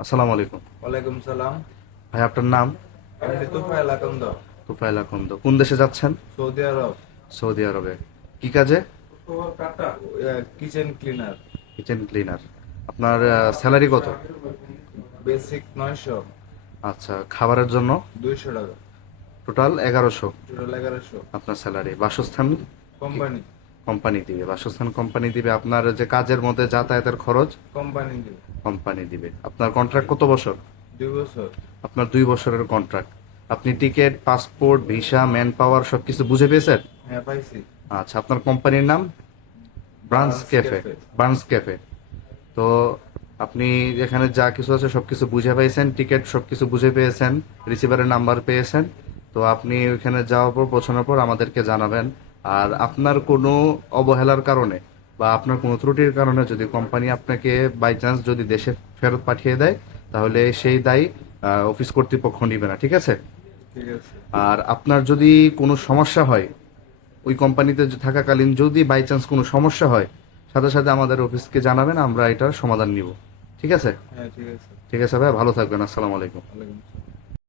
আসসালামু আলাইকুম। ওয়ালাইকুম সালাম। ভাই আপনার নাম? আমি তুফাইল আকন্দ। তুফাইল আকন্দ। কোন দেশে যাচ্ছেন? সৌদি আরব। সৌদি আরবে। কি কাজে? Kitchen cleaner. Kitchen cleaner. আপনার স্যালারি কত? বেসিক 900। আচ্ছা, খাবারের জন্য? 200 টাকা। Total 1100 total 1100। আপনার স্যালারি। বাসস্থান? কোম্পানি। কোম্পানি দিবে বাসস্থান, কোম্পানি দিবে। আপনার যে কাজের মধ্যে যাতায়াতের খরচ? কোম্পানি দিবে। কোম্পানি দিবে। আপনার কন্ট্রাক্ট কত বছর? 2 বছর। আপনার 2 বছরের কন্ট্রাক্ট। আপনি ticket, passport, visa, manpower সবকিছু বুঝে পেয়েছেন? হ্যাঁ, পাইছি। আচ্ছা, আপনার কোম্পানির নাম? Branch Barns cafe. Cafe. Barns cafe. তো আপনি এখানে যা কিছু আছে সবকিছু বুঝে পেয়েছেন, টিকিট সবকিছু বুঝে পেয়েছেন, রিসিভারের নাম্বার পেয়েছেন। তো আপনি ওইখানে যাওয়ার পর, পৌঁছানোর পর আমাদেরকে জানাবেন। আর আপনার কোনো অবহেলার কারণে বা আপনার কোনো ত্রুটির কারণে যদি কোম্পানি আপনাকে বাই চান্স যদি দেশে ফেরত পাঠিয়ে দেয়, তাহলে সেই দায় অফিস কর্তৃপক্ষ নিবে না, ঠিক আছে? ঠিক আছে। আর আপনার যদি কোনো সমস্যা হয়, ওই কোম্পানিতে থাকাকালীন যদি বাই চান্স কোনো সমস্যা হয়, সাথে সাথে আমাদের অফিসকে জানাবেন, আমরা এটার সমাধান নিব। ঠিক আছে? হ্যাঁ, ঠিক আছে। ঠিক আছে ভাই, ভালো থাকবেন। আসসালামু আলাইকুম। ওয়ালাইকুম আসসালাম।